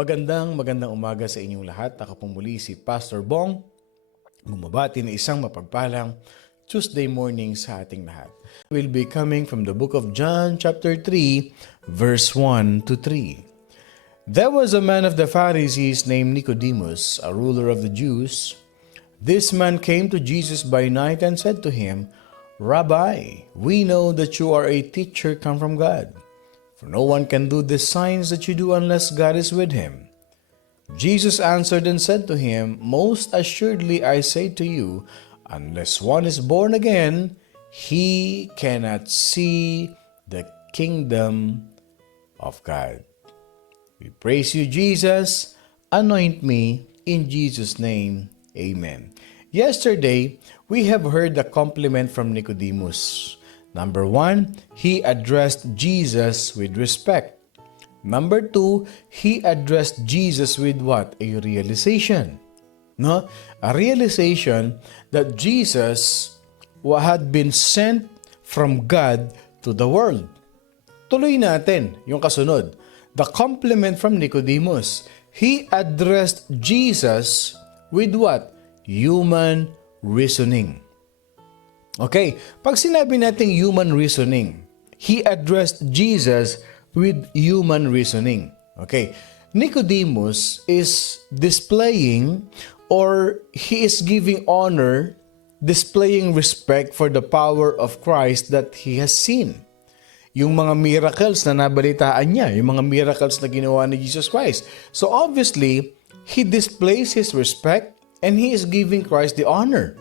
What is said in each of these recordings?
Magandang umaga sa inyong lahat. Ako po muli si Pastor Bong. Bumabati na isang mapagpalang Tuesday morning sa ating lahat. We'll be coming from the book of John chapter 3, verse 1 to 3. There was a man of the Pharisees named Nicodemus, a ruler of the Jews. This man came to Jesus by night and said to him, Rabbi, we know that you are a teacher come from God. For no one can do the signs that you do unless God is with him. Jesus answered and said to him, Most assuredly I say to you, unless one is born again, he cannot see the kingdom of God. We praise you, Jesus. Anoint me in Jesus' name. Amen. Yesterday, we have heard the compliment from Nicodemus. Number 1, he addressed Jesus with respect. Number 2, he addressed Jesus with what? A realization. No? A realization that Jesus had been sent from God to the world. Tuloy natin yung kasunod. The compliment from Nicodemus. He addressed Jesus with what? Human reasoning. Okay, pag sinabi nating human reasoning, he addressed Jesus with human reasoning. Okay, Nicodemus is displaying or he is giving honor, displaying respect for the power of Christ that he has seen. Yung mga miracles na nabalitaan niya, yung mga miracles na ginawa ni Jesus Christ. So obviously, he displays his respect and he is giving Christ the honor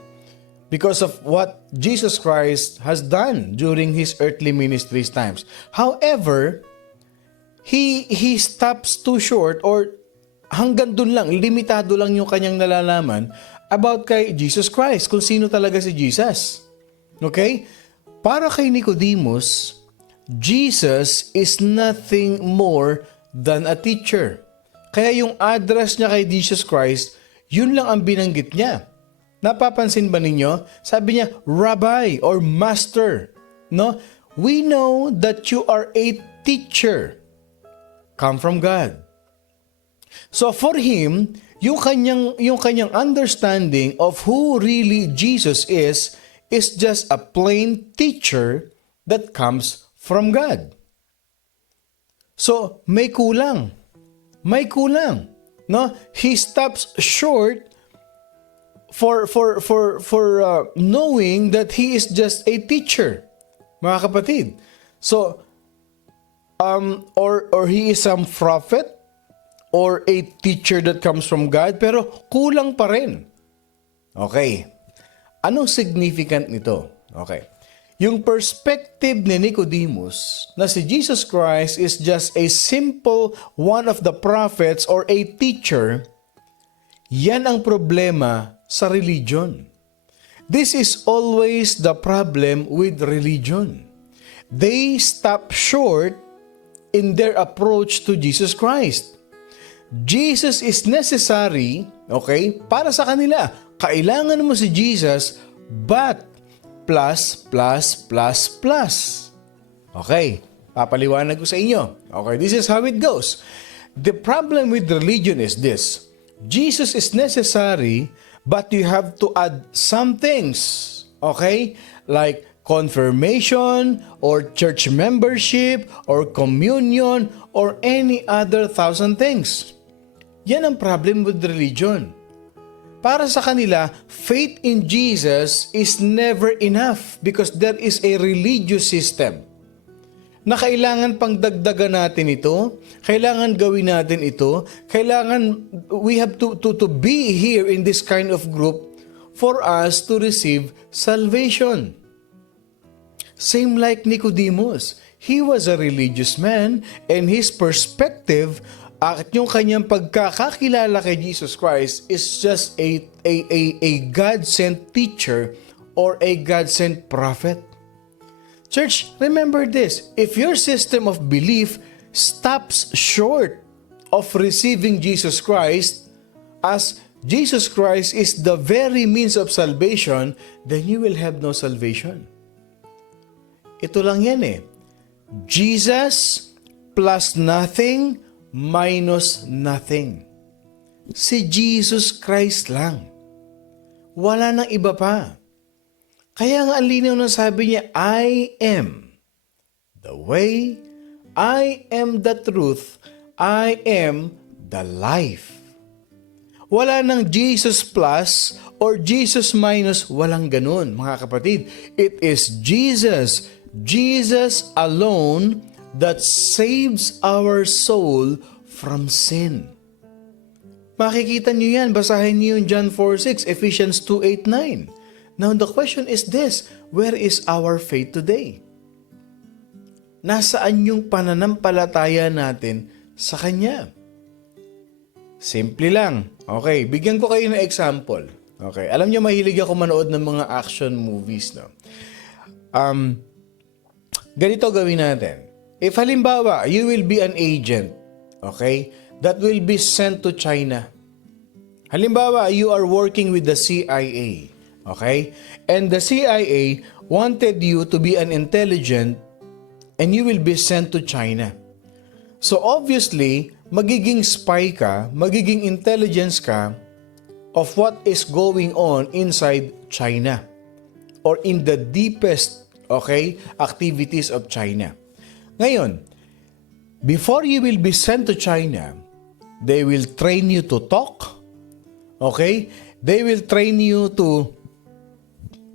because of what Jesus Christ has done during his earthly ministry's times. However, he stops too short or hanggang dun lang, limitado lang yung kanyang nalalaman about kay Jesus Christ, kung sino talaga si Jesus. Okay? Para kay Nicodemus, Jesus is nothing more than a teacher. Kaya yung address niya kay Jesus Christ, yun lang ang binanggit niya. Napapansin ba ninyo? Sabi niya, Rabbi or Master. No? We know that you are a teacher. Come from God. So for him, yung kanyang understanding of who really Jesus is just a plain teacher that comes from God. So may kulang. May kulang. No? He stops short for knowing that he is just a teacher, mga kapatid. So, or he is some prophet or a teacher that comes from God, pero kulang pa rin. Okay. Anong significant nito? Okay. Yung perspective ni Nicodemus na si Jesus Christ is just a simple one of the prophets or a teacher, yan ang problema sa religion. This is always the problem with religion. They stop short in their approach to Jesus Christ. Jesus is necessary, okay, para sa kanila. Kailangan mo si Jesus, but plus. Okay, papaliwanag ko sa inyo. Okay, this is how it goes. The problem with religion is this. Jesus is necessary, but you have to add some things, okay? Like confirmation, or church membership, or communion, or any other 1,000 things. Yan ang problem with religion. Para sa kanila, faith in Jesus is never enough because there is a religious system na kailangan pang dagdagan natin ito, kailangan gawin natin ito, kailangan we have to be here in this kind of group for us to receive salvation. Same like Nicodemus. He was a religious man and his perspective at yung kanyang pagkakakilala kay Jesus Christ is just a God-sent teacher or a God-sent prophet. Church, remember this. If your system of belief stops short of receiving Jesus Christ as Jesus Christ is the very means of salvation, then you will have no salvation. Ito lang yan eh. Jesus plus nothing minus nothing. Si Jesus Christ lang. Wala nang iba pa. Kaya nga ang linaw na sabi niya, I am the way, I am the truth, I am the life. Wala nang Jesus plus or Jesus minus, walang ganun, mga kapatid. It is Jesus, Jesus alone that saves our soul from sin. Makikita niyo yan, basahin niyo yung John 4:6, Ephesians 2:8-9. Now the question is this, where is our faith today? Nasaan yung pananampalataya natin sa Kanya? Simple lang. Okay, bigyan ko kayo ng example. Okay, alam niyo mahilig ako manood ng mga action movies, no? Ganito gawin natin. If halimbawa, you will be an agent, okay, that will be sent to China. Halimbawa, you are working with the CIA, okay? And the CIA wanted you to be an intelligent and you will be sent to China. So obviously, magiging spy ka, magiging intelligence ka of what is going on inside China or in the deepest, okay, activities of China. Ngayon, before you will be sent to China, they will train you to talk, okay? They will train you to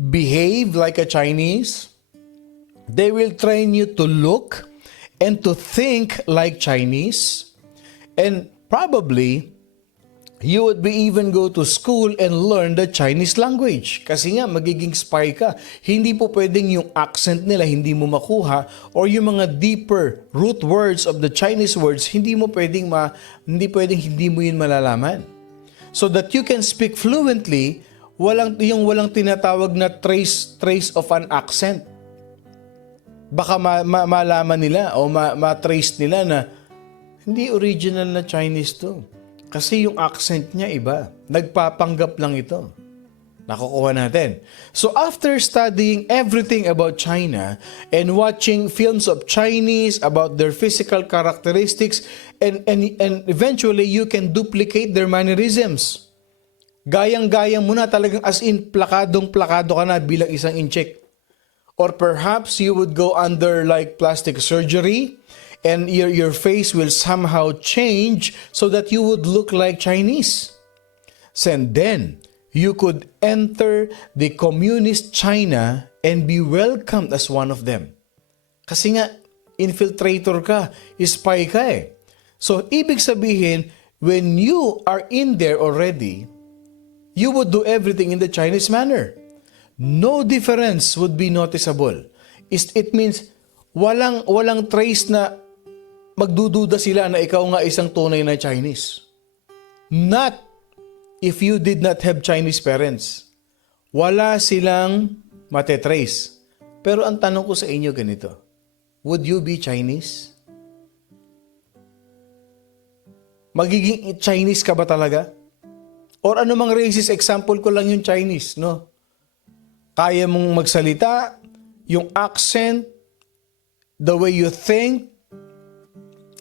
behave like a Chinese. They will train you to look and to think like Chinese. And probably, you would be even go to school and learn the Chinese language. Kasi nga, magiging spy ka. Hindi po pwedeng yung accent nila, hindi mo makuha, or yung mga deeper root words of the Chinese words, hindi pwedeng hindi mo yun malalaman. So that you can speak fluently, walang tinatawag na trace of an accent. Baka malaman nila o ma-trace nila na hindi original na Chinese to. Kasi yung accent niya iba. Nagpapanggap lang ito. Nakukuha natin. So after studying everything about China and watching films of Chinese about their physical characteristics and eventually you can duplicate their mannerisms. Gayang-gayang mo na talagang as in plakadong-plakado ka na bilang isang incheck. Or perhaps you would go under like plastic surgery and your face will somehow change so that you would look like Chinese. And then, you could enter the communist China and be welcomed as one of them. Kasi nga, infiltrator ka, spy ka eh. So, ibig sabihin, when you are in there already, you would do everything in the Chinese manner. No difference would be noticeable. It means, walang trace na magdududa sila na ikaw nga isang tunay na Chinese. Not if you did not have Chinese parents. Wala silang matetrace. Pero ang tanong ko sa inyo ganito, would you be Chinese? Magiging Chinese ka ba talaga? Or anumang racist, example ko lang yung Chinese, no? Kaya mong magsalita, yung accent, the way you think,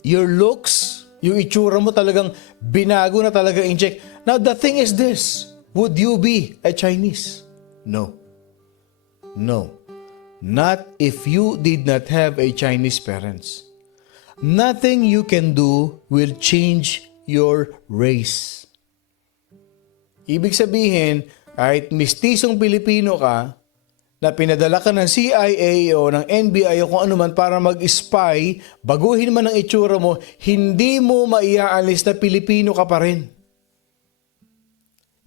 your looks, yung itsura mo talagang binago na talaga in-check. Now, the thing is this, would you be a Chinese? No. No. Not if you did not have a Chinese parents. Nothing you can do will change your race. Ibig sabihin, kahit mistisong Pilipino ka, na pinadala ka ng CIA o ng NBI o kung ano man para mag-spy, baguhin man ang itsura mo, hindi mo maiaalis na Pilipino ka pa rin.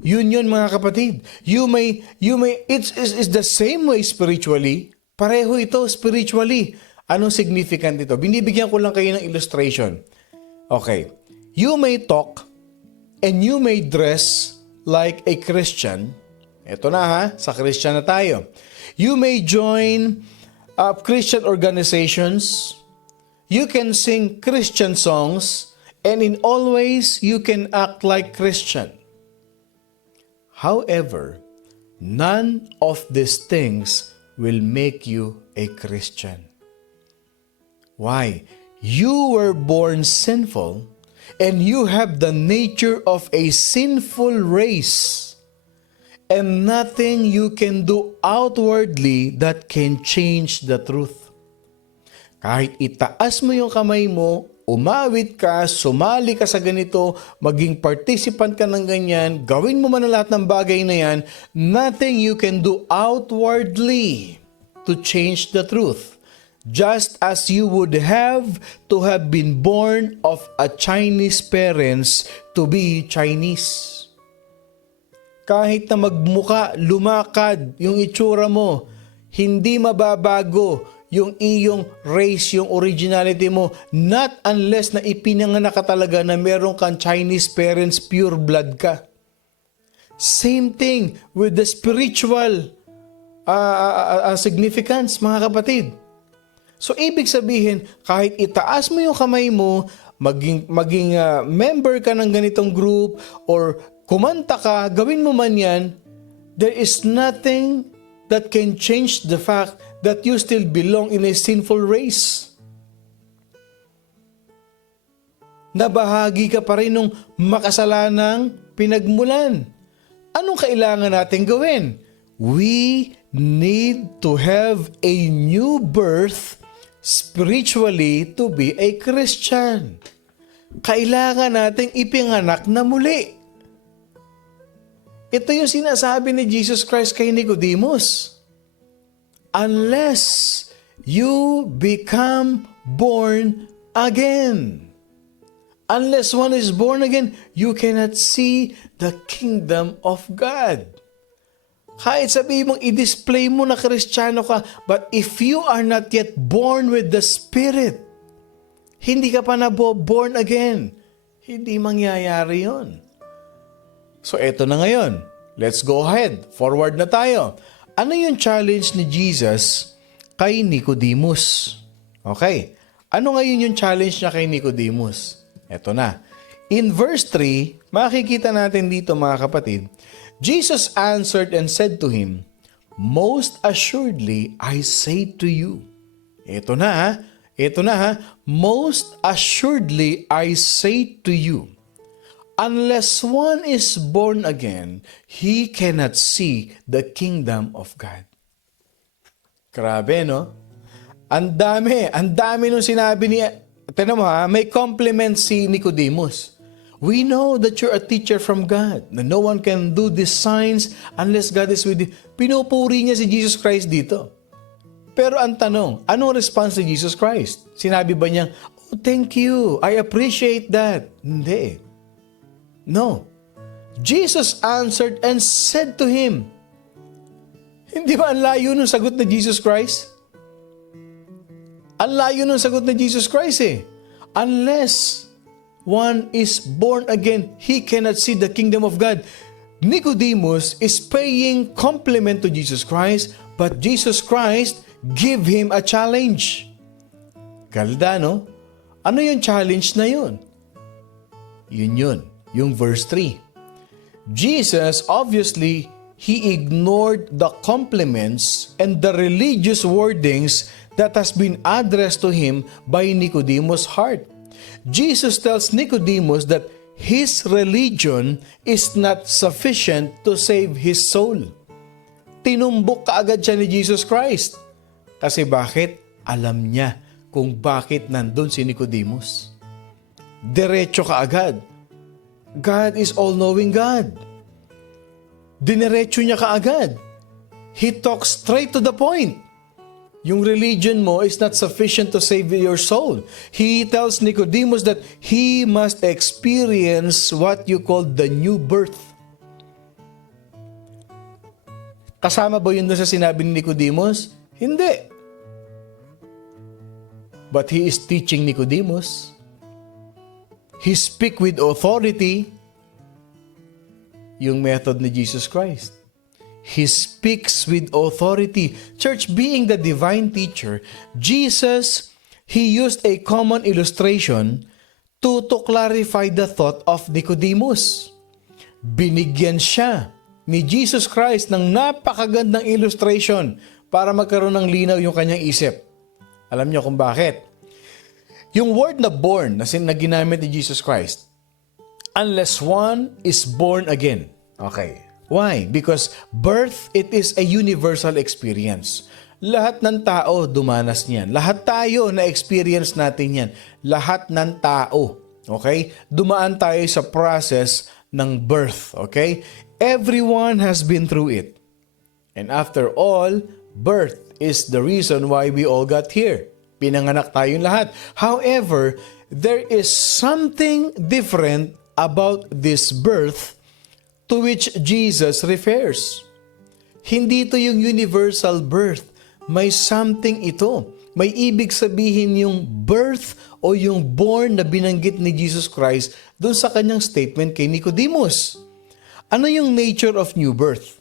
Yun mga kapatid. It's the same way spiritually. Pareho ito spiritually. Anong significant ito? Binibigyan ko lang kayo ng illustration. Okay. You may talk and you may dress like a Christian. Ito na ha, sa Christian na tayo. You may join Christian organizations. You can sing Christian songs. And in all ways, you can act like Christian. However, none of these things will make you a Christian. Why? You were born sinful and you have the nature of a sinful race, and nothing you can do outwardly that can change the truth. Kahit itaas mo yung kamay mo, umawit ka, sumali ka sa ganito, maging participant ka ng ganyan, gawin mo man ang lahat ng bagay na yan, nothing you can do outwardly to change the truth. Just as you would have to have been born of a Chinese parents to be Chinese. Kahit na magmuka, lumakad yung itsura mo, hindi mababago yung iyong race, yung originality mo, not unless na ipinanganak ka talaga na meron kang Chinese parents, pure blood ka. Same thing with the spiritual significance, mga kapatid. So, ibig sabihin, kahit itaas mo yung kamay mo, maging member ka ng ganitong group, or kumanta ka, gawin mo man yan, there is nothing that can change the fact that you still belong in a sinful race. Nabahagi ka pa rin ng makasalanang pinagmulan. Anong kailangan natin gawin? We need to have a new birth spiritually to be a Christian. Kailangan nating ipinganak na muli. Ito yung sinasabi ni Jesus Christ kay Nicodemus. Unless you become born again. Unless one is born again, you cannot see the kingdom of God. Kahit sabihin mong i-display mo na Kristiyano ka, but if you are not yet born with the Spirit, hindi ka pa na born again, hindi mangyayari yon. So eto na ngayon, let's go ahead, forward na tayo. Ano yung challenge ni Jesus kay Nicodemus? Okay, ano ngayon yung challenge niya kay Nicodemus? Eto na. In verse 3, makikita natin dito mga kapatid, Jesus answered and said to him, "Most assuredly, I say to you." Ito na ha. Most assuredly, I say to you, unless one is born again, he cannot see the kingdom of God. Grabe, no? Ang dami nung sinabi niya. Tignan mo ha, may compliment si Nicodemus. We know that you're a teacher from God, na no one can do these signs unless God is with you. Pinupuri niya si Jesus Christ dito. Pero ang tanong, anong response ni Jesus Christ? Sinabi ba niya, "Oh, thank you, I appreciate that"? Hindi. No. Jesus answered and said to him, hindi ba ang layo nung sagot ni Jesus Christ? Ang layo nung sagot ni Jesus Christ eh. Unless one is born again, he cannot see the kingdom of God. Nicodemus is paying compliment to Jesus Christ, but Jesus Christ give him a challenge. Galda, no? Ano yung challenge na yun? Yun. Yung verse 3. Jesus, obviously, he ignored the compliments and the religious wordings that has been addressed to him by Nicodemus' heart. Jesus tells Nicodemus that his religion is not sufficient to save his soul. Tinumbok kaagad siya ni Jesus Christ. Kasi bakit? Alam niya kung bakit nandun si Nicodemus. Diretso kaagad. God is all-knowing God. Dinerecho niya kaagad. He talks straight to the point. Yung religion mo is not sufficient to save your soul. He tells Nicodemus that he must experience what you call the new birth. Kasama ba yun doon sa sinabi ni Nicodemus? Hindi. But he is teaching Nicodemus. He speak with authority. Yung method ni Jesus Christ. He speaks with authority. Church, being the divine teacher, Jesus, he used a common illustration to clarify the thought of Nicodemus. Binigyan siya ni Jesus Christ ng napakagandang illustration para magkaroon ng linaw yung kanyang isip. Alam niyo kung bakit? Yung word na born na ginamit ni Jesus Christ, unless one is born again. Okay. Why? Because birth, it is a universal experience. Lahat ng tao dumanas niyan. Lahat tayo na-experience natin yan. Lahat ng tao. Okay? Dumaan tayo sa process ng birth. Okay? Everyone has been through it. And after all, birth is the reason why we all got here. Pinanganak tayong lahat. However, there is something different about this birth to which Jesus refers. Hindi ito yung universal birth. May something ito. May ibig sabihin yung birth o yung born na binanggit ni Jesus Christ doon sa kanyang statement kay Nicodemus. Ano yung nature of new birth?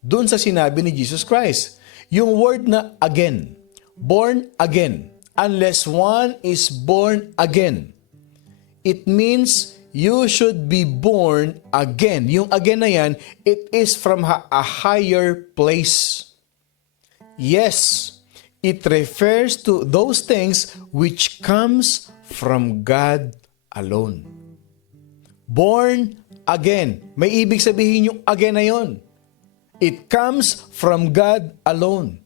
Doon sa sinabi ni Jesus Christ. Yung word na again. Born again. Unless one is born again. It means you should be born again. Yung again na yan, it is from a higher place. Yes, it refers to those things which comes from God alone. Born again. May ibig sabihin yung again na yon. It comes from God alone.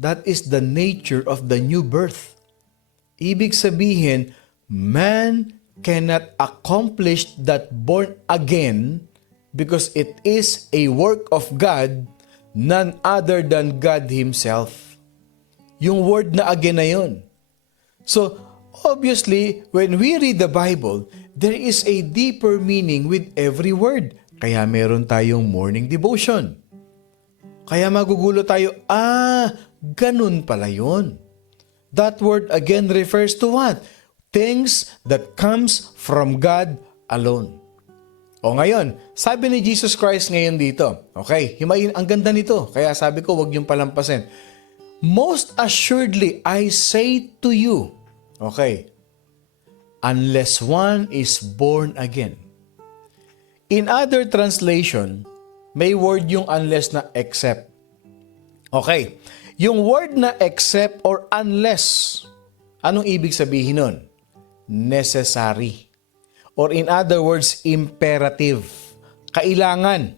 That is the nature of the new birth. Ibig sabihin, man cannot accomplish that born again because it is a work of God, none other than God Himself. Yung word na again na yun. So, obviously, when we read the Bible, there is a deeper meaning with every word. Kaya meron tayong morning devotion. Kaya magugulo tayo, ganun pala yun. That word again refers to what? Things that comes from God alone. O ngayon, sabi ni Jesus Christ ngayon dito, okay, himayin, ang ganda nito, kaya sabi ko huwag niyong palampasin. Most assuredly, I say to you, okay, unless one is born again. In other translation, may word yung unless na except. Okay, yung word na except or unless, anong ibig sabihin nun? Necessary. Or in other words, imperative. Kailangan.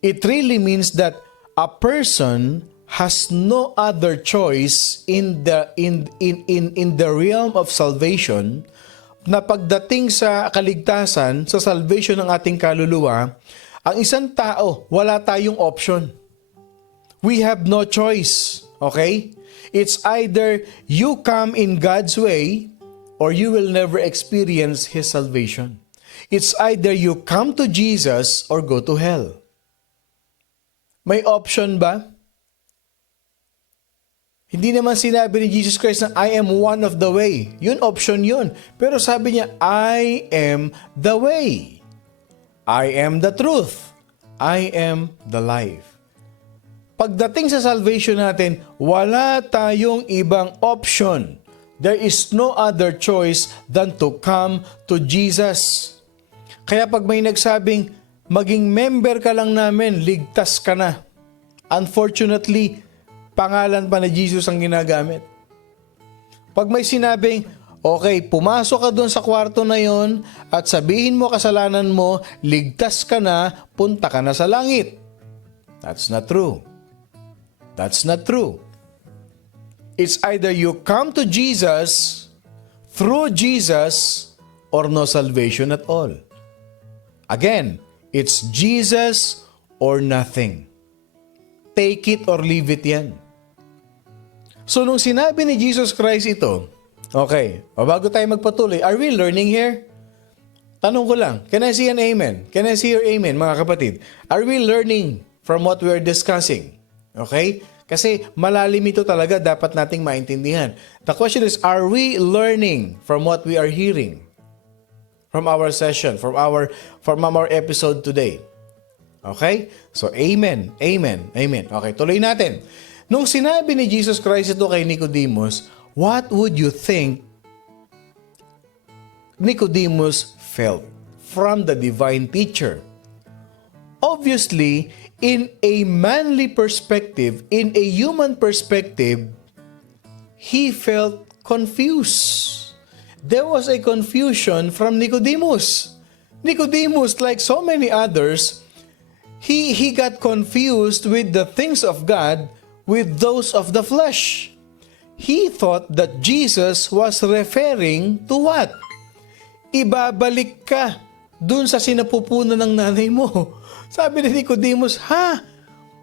It really means that a person has no other choice in the realm of salvation na pagdating sa kaligtasan, sa salvation ng ating kaluluwa, ang isang tao, wala tayong option. We have no choice. Okay? It's either you come in God's way or you will never experience His salvation. It's either you come to Jesus or go to hell. May option ba? Hindi naman sinabi ni Jesus Christ na I am one of the way. Yun, option yun. Pero sabi niya, I am the way. I am the truth. I am the life. Pagdating sa salvation natin, wala tayong ibang option. There is no other choice than to come to Jesus. Kaya pag may nagsabing, maging member ka lang namin, ligtas ka na. Unfortunately, pangalan pa na Jesus ang ginagamit. Pag may sinabing, okay, pumasok ka doon sa kwarto na yon at sabihin mo kasalanan mo, ligtas ka na, punta ka na sa langit. That's not true. That's not true. It's either you come to Jesus, through Jesus, or no salvation at all. Again, it's Jesus or nothing. Take it or leave it yan. So, nung sinabi ni Jesus Christ ito, okay, bago tayo magpatuloy, are we learning here? Tanong ko lang, can I see an amen? Can I see your amen, mga kapatid? Are we learning from what we are discussing? Okay? Kasi malalim ito talaga, dapat nating maintindihan. The question is, are we learning from what we are hearing? From our session, from our episode today. Okay? So, amen, amen, amen. Okay, tuloy natin. Nung sinabi ni Jesus Christ ito kay Nicodemus, what would you think Nicodemus felt from the divine teacher? Obviously, in a manly perspective, in a human perspective, he felt confused. there was a confusion from Nicodemus. Nicodemus, like so many others, he got confused with the things of God with those of the flesh. He thought that Jesus was referring to what? Ibabalik ka dun sa sinapupunan ng nanay mo. Sabi ni Nicodemus, ha?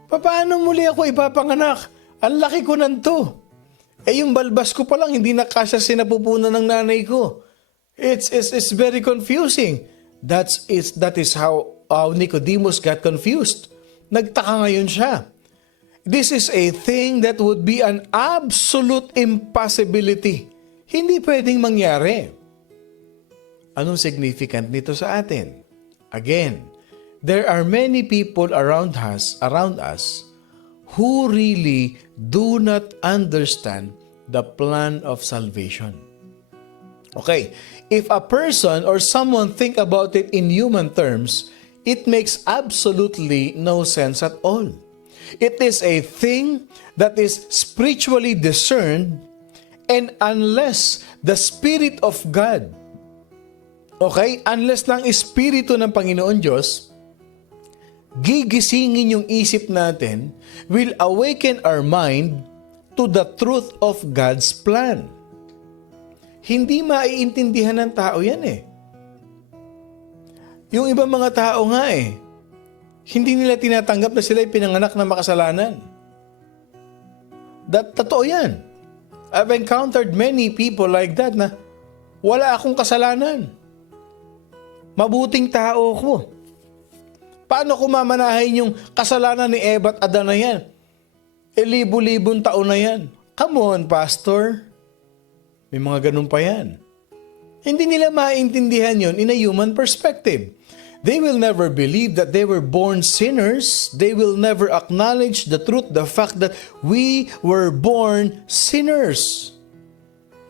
Paano muli ako ipapanganak? Ang laki ko nanto. Yung balbas ko pa lang, hindi na kasya sinapupunan ng nanay ko. It's very confusing. That is how Nicodemus got confused. Nagtaka ngayon siya. This is a thing that would be an absolute impossibility. Hindi pwedeng mangyari. Anong significant nito sa atin? Again, there are many people around us who really do not understand the plan of salvation. Okay, if a person or someone think about it in human terms, it makes absolutely no sense at all. It is a thing that is spiritually discerned, and unless the Spirit of God, okay, unless lang Espiritu ng Panginoon Diyos, gigisingin yung isip natin, will awaken our mind to the truth of God's plan. Hindi maiintindihan ng tao yan eh. Yung ibang mga tao nga eh, hindi nila tinatanggap na sila'y pinanganak na makasalanan. Totoo yan. I've encountered many people like that na wala akong kasalanan. Mabuting tao ko. Paano ko mamanahin yung kasalanan ni Eva at Adan na yan? Libu-libong taon na yan. Come on, Pastor. May mga ganun pa yan. Hindi nila maintindihan yon in a human perspective. They will never believe that they were born sinners. They will never acknowledge the truth, the fact that we were born sinners.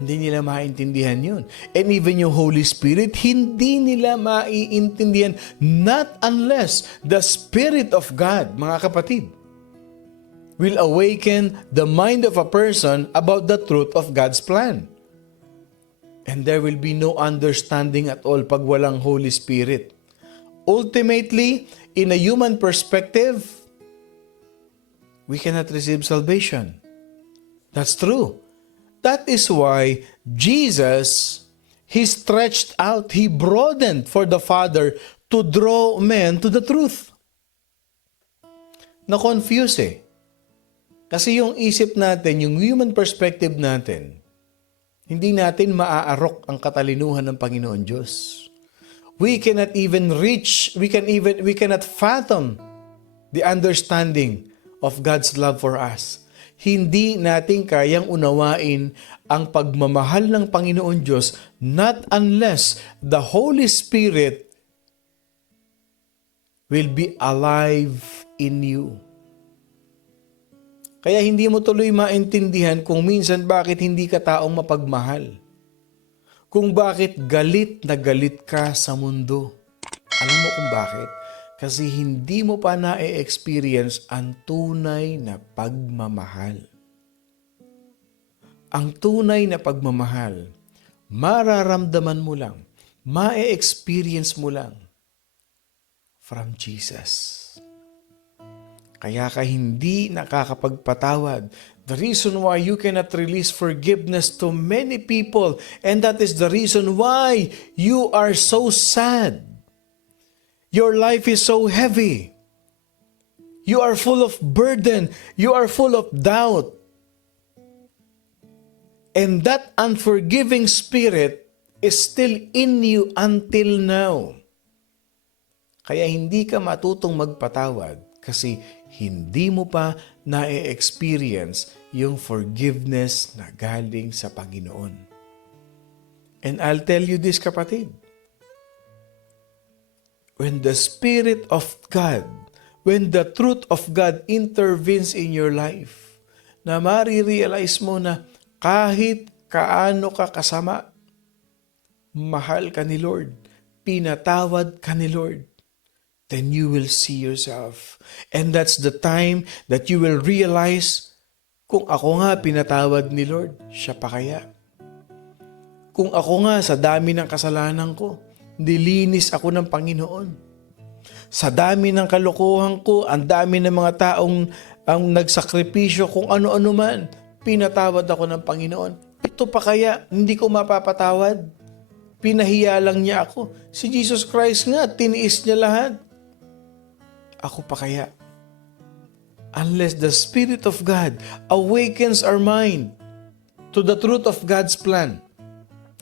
Hindi nila maintindihan yun. And even yung Holy Spirit, hindi nila maiintindihan not unless the Spirit of God, mga kapatid, will awaken the mind of a person about the truth of God's plan. And there will be no understanding at all pag walang Holy Spirit. Ultimately, in a human perspective, we cannot receive salvation. That's true. That is why Jesus, He stretched out, He broadened for the Father to draw men to the truth. Na-confuse eh. Kasi yung isip natin, yung human perspective natin, hindi natin maaarok ang katalinuhan ng Panginoon Diyos. We cannot even reach, we cannot fathom the understanding of God's love for us. Hindi natin kayang unawain ang pagmamahal ng Panginoon Diyos not unless the Holy Spirit will be alive in you. Kaya hindi mo tuloy maintindihan kung minsan bakit hindi ka taong mapagmahal. Kung bakit galit na galit ka sa mundo. Alam mo kung bakit? Kasi hindi mo pa na-experience ang tunay na pagmamahal. Ang tunay na pagmamahal, mararamdaman mo lang, ma-experience mo lang from Jesus. Kaya ka hindi nakakapagpatawad. The reason why you cannot release forgiveness to many people, and that is the reason why you are so sad. Your life is so heavy. You are full of burden. You are full of doubt. And that unforgiving spirit is still in you until now. Kaya hindi ka matutong magpatawad kasi hindi mo pa na-experience yung forgiveness na galing sa Panginoon. And I'll tell you this, kapatid. When the Spirit of God, when the truth of God intervenes in your life, na marirealize mo na kahit kaano ka kasama, mahal ka ni Lord, pinatawad ka ni Lord, then you will see yourself. And that's the time that you will realize, kung ako nga pinatawad ni Lord, siya pa kaya? Kung ako nga sa dami ng kasalanan ko, nilinis ako ng Panginoon. Sa dami ng kalokohan ko, ang dami ng mga taong ang nagsakripisyo kung ano-ano man, pinatawad ako ng Panginoon. Ito pa kaya, hindi ko mapapatawad? Pinahiya lang niya ako. Si Jesus Christ nga, tiniis niya lahat. Ako pa kaya? Unless the Spirit of God awakens our mind to the truth of God's plan,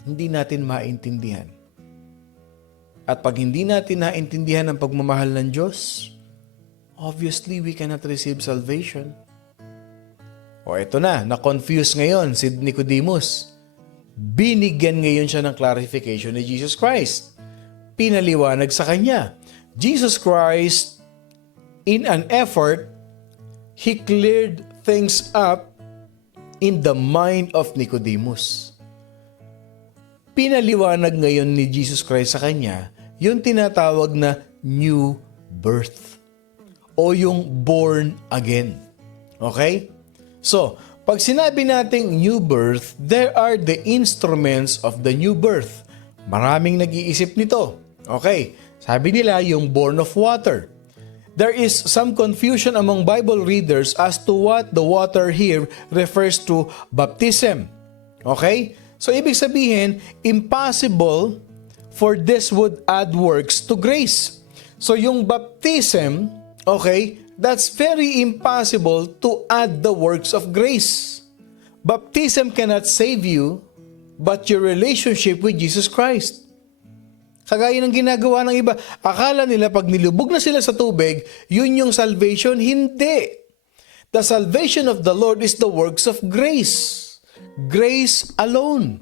hindi natin maintindihan. At pag hindi natin naintindihan ang pagmamahal ng Diyos, obviously we cannot receive salvation. O eto na-confuse ngayon si Nicodemus. Binigyan ngayon siya ng clarification ni Jesus Christ. Pinaliwanag sa kanya. Jesus Christ, in an effort, He cleared things up in the mind of Nicodemus. Pinaliwanag ngayon ni Jesus Christ sa kanya yung tinatawag na new birth o yung born again. Okay? So, pag sinabi nating new birth, there are the instruments of the new birth. Maraming nag-iisip nito. Okay, sabi nila yung born of water. There is some confusion among Bible readers as to what the water here refers to baptism. Okay? So, ibig sabihin, impossible for this would add works to grace. So, yung baptism, okay, that's very impossible to add the works of grace. Baptism cannot save you, but your relationship with Jesus Christ. Kagaya ng ginagawa ng iba, akala nila pag nilubog na sila sa tubig, yun yung salvation. Hindi. The salvation of the Lord is the works of grace. Grace alone.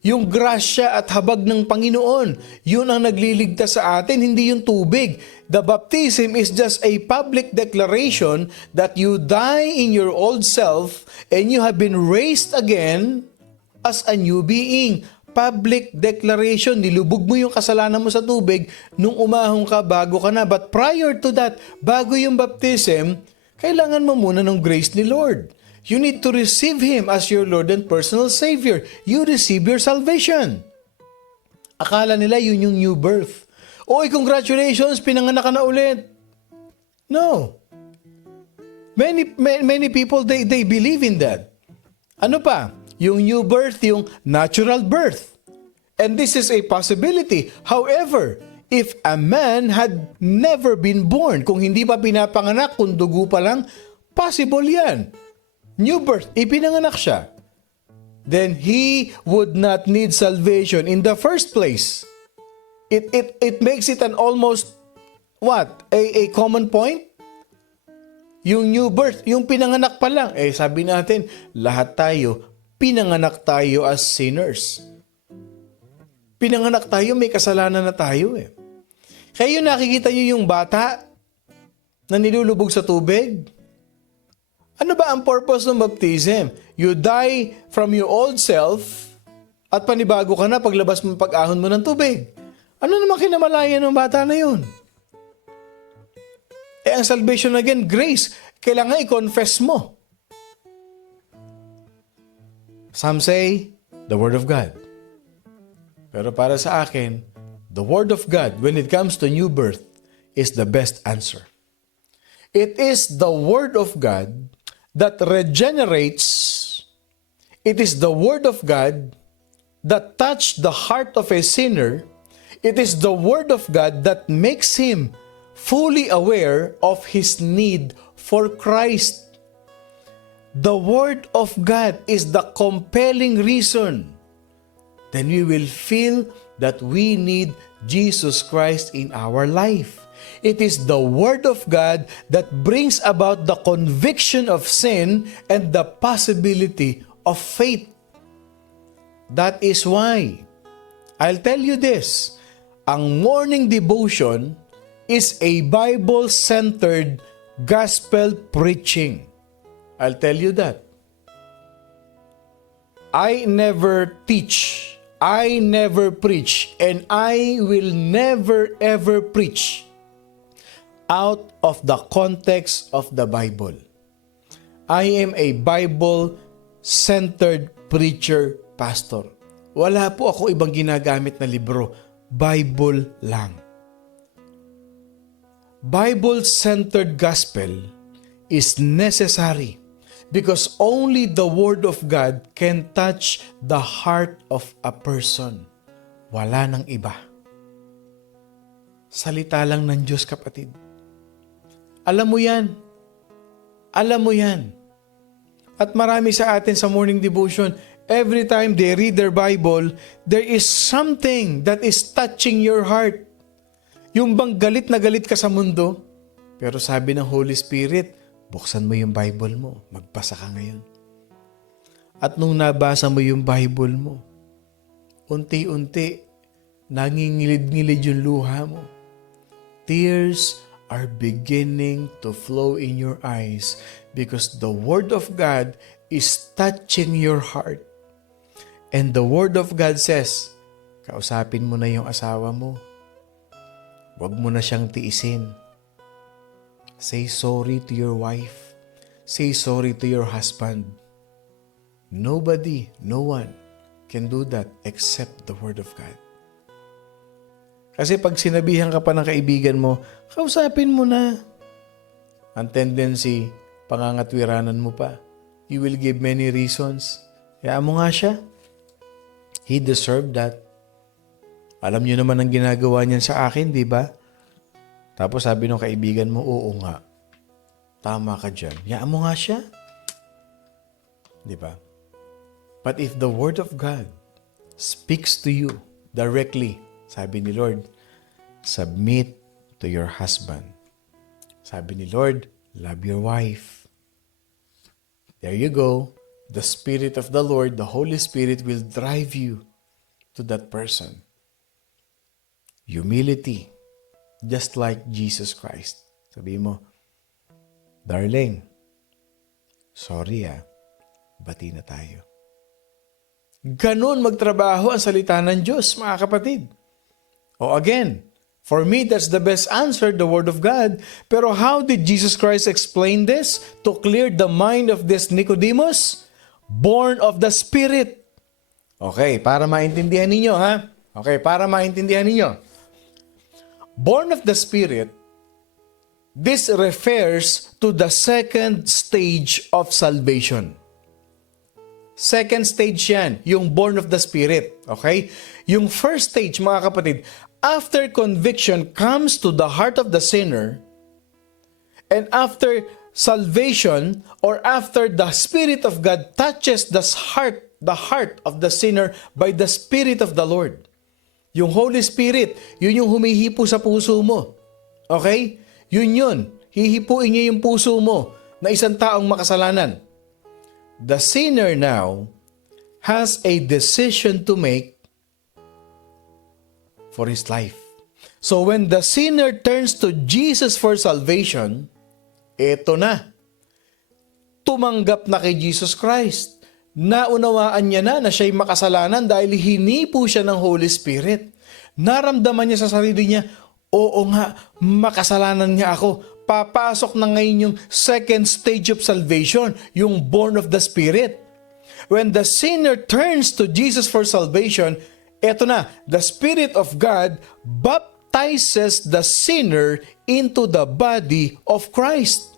Yung grasya at habag ng Panginoon, yun ang nagliligtas sa atin, hindi yung tubig. The baptism is just a public declaration that you die in your old self and you have been raised again as a new being. Public declaration, nilubog mo yung kasalanan mo sa tubig nung umahon ka, bago ka na. But prior to that, bago yung baptism, kailangan mo muna ng grace ni Lord. You need to receive Him as your Lord and personal Savior. You receive your salvation. Akala nila yun yung new birth. Oy, congratulations, pinanganak ka na ulit. No. Many people, they believe in that. Ano pa? Yung new birth, yung natural birth. And this is a possibility. However, if a man had never been born, kung hindi pa pinapanganak, kung dugo pa lang, possible yan. New birth, ipinanganak siya. Then he would not need salvation in the first place. It makes it an almost, a common point? Yung new birth, yung pinanganak pa lang. Sabi natin, lahat tayo, pinanganak tayo as sinners. Pinanganak tayo, may kasalanan na tayo eh. Kaya yung nakikita nyo yung bata na nilulubog sa tubig? Ano ba ang purpose ng baptism? You die from your old self at panibago ka na paglabas mo, pag-ahon mo ng tubig. Ano naman kinamalayan ng bata na yun? Ang salvation again, grace. Kailangan i-confess mo. Some say, the Word of God. Pero para sa akin, the Word of God, when it comes to new birth, is the best answer. It is the Word of God that regenerates. It is the Word of God that touched the heart of a sinner. It is the Word of God that makes him fully aware of his need for Christ. The Word of God is the compelling reason. Then we will feel that we need Jesus Christ in our life. It is the Word of God that brings about the conviction of sin and the possibility of faith. That is why, I'll tell you this, ang morning devotion is a Bible-centered gospel preaching. I'll tell you that. I never teach, I never preach, and I will never ever preach out of the context of the Bible. I am a Bible-centered preacher Pastor, wala po ako ibang ginagamit na libro. Bible lang. Bible-centered gospel is necessary because only the Word of God can touch the heart of a person. Wala nang iba. Salita lang ng Diyos, kapatid. Alam mo yan. Alam mo yan. At marami sa atin sa morning devotion, every time they read their Bible, there is something that is touching your heart. Yung bang galit na galit ka sa mundo, pero sabi ng Holy Spirit, buksan mo yung Bible mo, magbasa ka ngayon. At nung nabasa mo yung Bible mo, unti-unti, nangingilid-ngilid yung luha mo. Tears are beginning to flow in your eyes because the Word of God is touching your heart. And the Word of God says, kausapin mo na yung asawa mo. Huwag mo na siyang tiisin. Say sorry to your wife. Say sorry to your husband. Nobody, no one can do that except the Word of God. Kasi pag sinabihan ka pa ng kaibigan mo, kausapin mo na. Ang tendency, pangangatwiranan mo pa. You will give many reasons. Kaya mo nga siya. He deserved that. Alam niyo naman ang ginagawa niyan sa akin, di ba? Tapos sabi ng kaibigan mo, oo nga. Tama ka dyan. Yaan mo nga siya. Di ba? But if the Word of God speaks to you directly, sabi ni Lord, submit to your husband. Sabi ni Lord, love your wife. There you go. The Spirit of the Lord, the Holy Spirit will drive you to that person. Humility, just like Jesus Christ. Sabi mo, darling, sorry bati na tayo. Ganon magtrabaho ang salita ng Diyos, mga kapatid. O again, for me, that's the best answer, the Word of God. Pero how did Jesus Christ explain this? To clear the mind of this Nicodemus? Born of the Spirit. Okay, para maintindihan ninyo, ha? Okay, para maintindihan ninyo. Born of the Spirit, this refers to the second stage of salvation. Second stage yan, yung born of the Spirit. Okay? Yung first stage, mga kapatid, after conviction comes to the heart of the sinner, and after salvation, or after the Spirit of God touches the heart of the sinner by the Spirit of the Lord. Yung Holy Spirit, yun yung humihipo sa puso mo. Okay? Yun. Hihipuin niya yung puso mo na isang taong makasalanan. The sinner now has a decision to make for his life. So when the sinner turns to Jesus for salvation, eto na. Tumanggap na kay Jesus Christ. Naunawaan niya na siya'y makasalanan dahil hinipo siya ng Holy Spirit. Naramdaman niya sa sarili niya, oo nga, makasalanan niya ako. Papasok na ngayon yung second stage of salvation, yung born of the Spirit. When the sinner turns to Jesus for salvation, eto na, the Spirit of God baptizes the sinner into the body of Christ.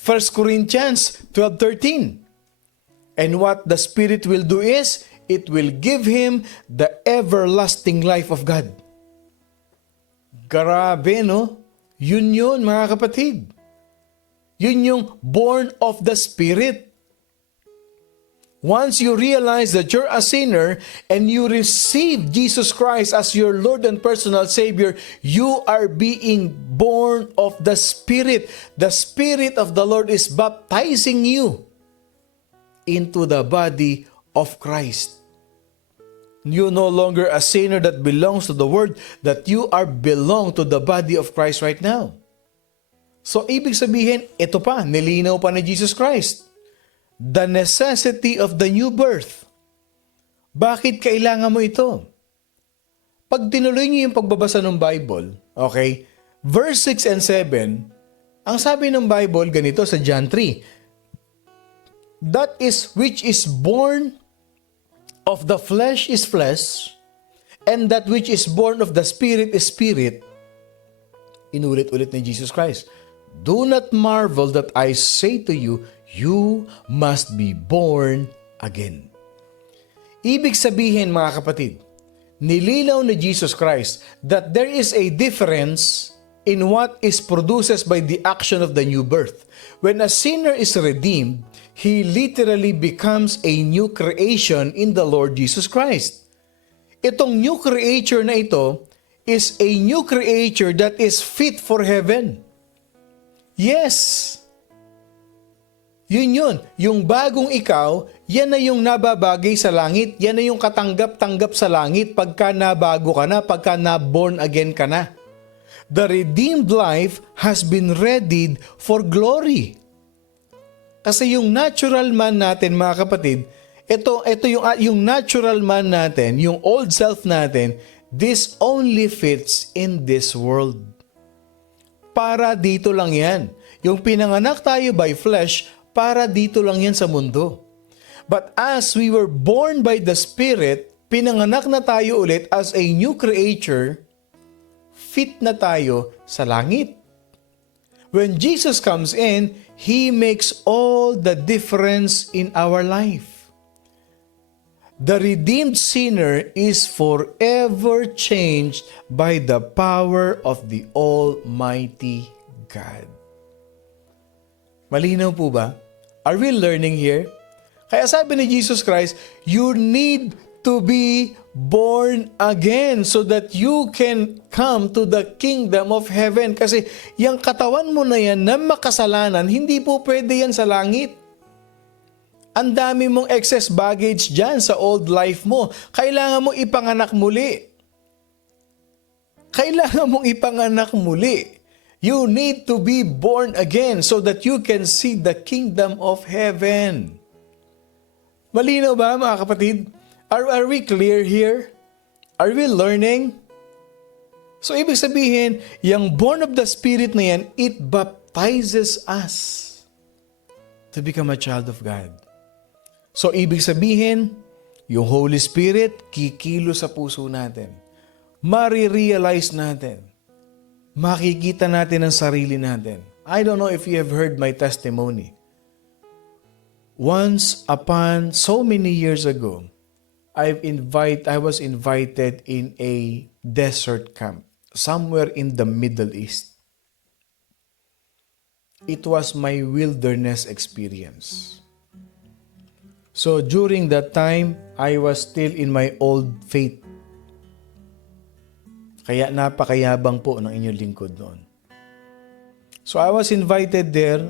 1 Corinthians 12:13. And what the Spirit will do is, it will give him the everlasting life of God. Grabe, no? Yun mga kapatid. Yun yung born of the Spirit. Once you realize that you're a sinner and you receive Jesus Christ as your Lord and personal Savior, you are being born of the Spirit. The Spirit of the Lord is baptizing you into the body of Christ. You're no longer a sinner that belongs to the world, that you are belong to the body of Christ right now. So, ibig sabihin, ito pa, nilinaw pa ni Jesus Christ. The necessity of the new birth. Bakit kailangan mo ito? Pag tinuloy niyo yung pagbabasa ng Bible, okay, verse 6 and 7, ang sabi ng Bible ganito sa John 3, that is which is born of the flesh is flesh, and that which is born of the Spirit is spirit. Inulit-ulit ni Jesus Christ, do not marvel that I say to you, you must be born again. Ibig sabihin mga kapatid, nilinaw ni Jesus Christ that there is a difference in what is produces by the action of the new birth. When a sinner is redeemed, he literally becomes a new creation in the Lord Jesus Christ. Itong new creature na ito is a new creature that is fit for heaven. Yes! Yun. Yung bagong ikaw, yan na yung nababagay sa langit. Yan na yung katanggap-tanggap sa langit pagka nabago ka na, pagka na-born again ka na. The redeemed life has been readied for glory. Kasi yung natural man natin, mga kapatid, ito yung natural man natin, yung old self natin, this only fits in this world. Para dito lang yan. Yung pinanganak tayo by flesh, para dito lang yan sa mundo. But as we were born by the Spirit, pinanganak na tayo ulit as a new creature, fit na tayo sa langit. When Jesus comes in, He makes all the difference in our life. The redeemed sinner is forever changed by the power of the Almighty God. Malinaw po ba? Are we learning here? Kaya sabi ni Jesus Christ, you need to be born again so that you can come to the kingdom of heaven. Kasi yung katawan mo na yan na makasalanan, hindi po pwede yan sa langit. Ang dami mong excess baggage dyan sa old life mo. Kailangan mong ipanganak muli. Kailangan mong ipanganak muli. You need to be born again so that you can see the kingdom of heaven. Malinaw ba mga kapatid? Are we clear here? Are we learning? So ibig sabihin, yung born of the Spirit na yan, it baptizes us to become a child of God. So ibig sabihin, yung Holy Spirit kikilo sa puso natin. Marirealize natin. Makikita natin ang sarili natin. I don't know if you have heard my testimony. Once upon so many years ago, I was invited in a desert camp somewhere in the Middle East. It was my wilderness experience. So during that time, I was still in my old faith. Kaya napakayabang po ng inyong lingkod noon. So I was invited there.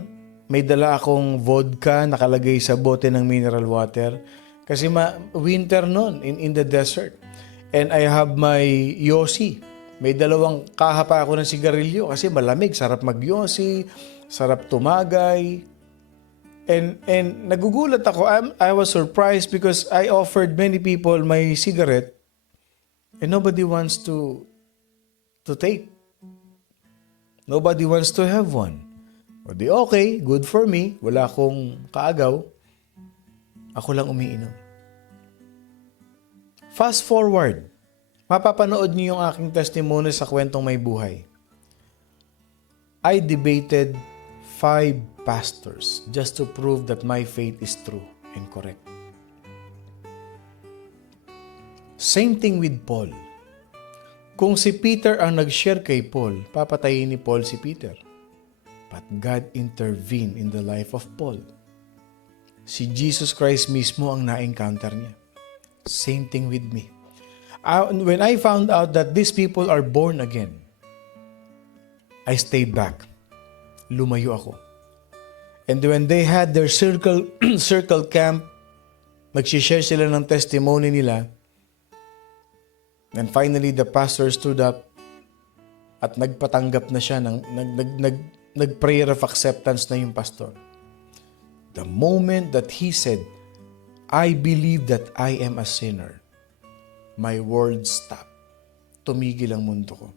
May dala akong vodka nakalagay sa bote ng mineral water. Kasi winter noon in the desert. And I have my yosi. May dalawang kaha pa ako ng sigarilyo kasi malamig. Sarap mag-yosi, sarap tumagay. And nagugulat ako. I was surprised because I offered many people my cigarette and nobody wants to take. Nobody wants to have one. O di okay, good for me. Wala akong kaagaw. Ako lang umiinom. Fast forward. Mapapanood niyo yung aking testimony sa Kwentong May Buhay. I debated 5 pastors just to prove that my faith is true and correct. Same thing with Paul. Kung si Peter ang nag-share kay Paul, papatayin ni Paul si Peter. But God intervened in the life of Paul. Si Jesus Christ mismo ang na-encounter niya. Same thing with me. When I found out that these people are born again, I stayed back. Lumayo ako. And when they had their circle camp, nagsishare sila ng testimony nila. And finally, the pastor stood up at nagpatanggap na siya, nag-prayer of acceptance na yung pastor. The moment that he said, I believe that I am a sinner, my world stopped. Tumigil ang mundo ko.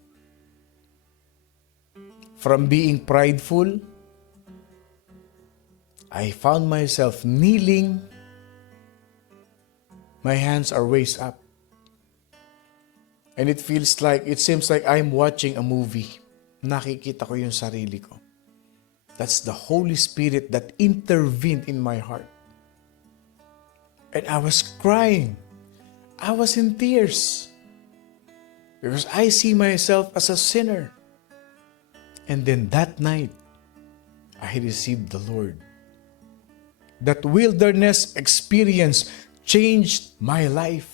From being prideful, I found myself kneeling, My hands are raised up. And it seems like I'm watching a movie. Nakikita ko yung sarili ko. That's the Holy Spirit that intervened in my heart. And I was crying. I was in tears. Because I see myself as a sinner. And then that night, I received the Lord. That wilderness experience changed my life.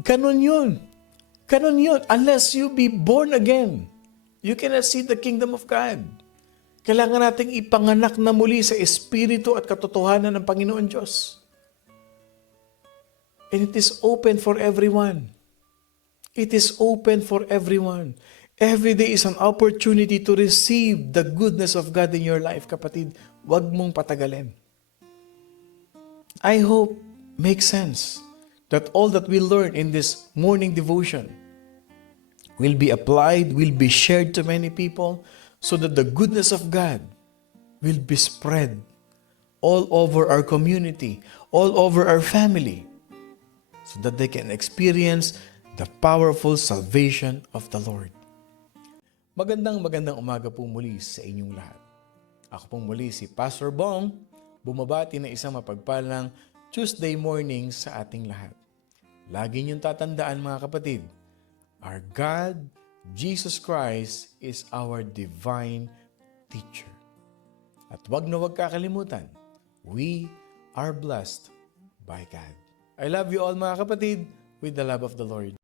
Ganon yun. Ganon yun. Unless you be born again, you cannot see the kingdom of God. Kailangan nating ipanganak na muli sa Espiritu at katotohanan ng Panginoon Diyos. And it is open for everyone. It is open for everyone. Every day is an opportunity to receive the goodness of God in your life, kapatid. Huwag mong patagalin. I hope makes sense that all that we learn in this morning devotion will be applied, will be shared to many people, so that the goodness of God will be spread all over our community, all over our family, so that they can experience the powerful salvation of the Lord. Magandang umaga po muli sa inyong lahat. Ako pong muli si Pastor Bong, bumabati na isang mapagpalang Tuesday morning sa ating lahat. Lagi niyong tatandaan mga kapatid, our God, Jesus Christ, is our divine teacher. At wag na wag kakalimutan, we are blessed by God. I love you all mga kapatid with the love of the Lord.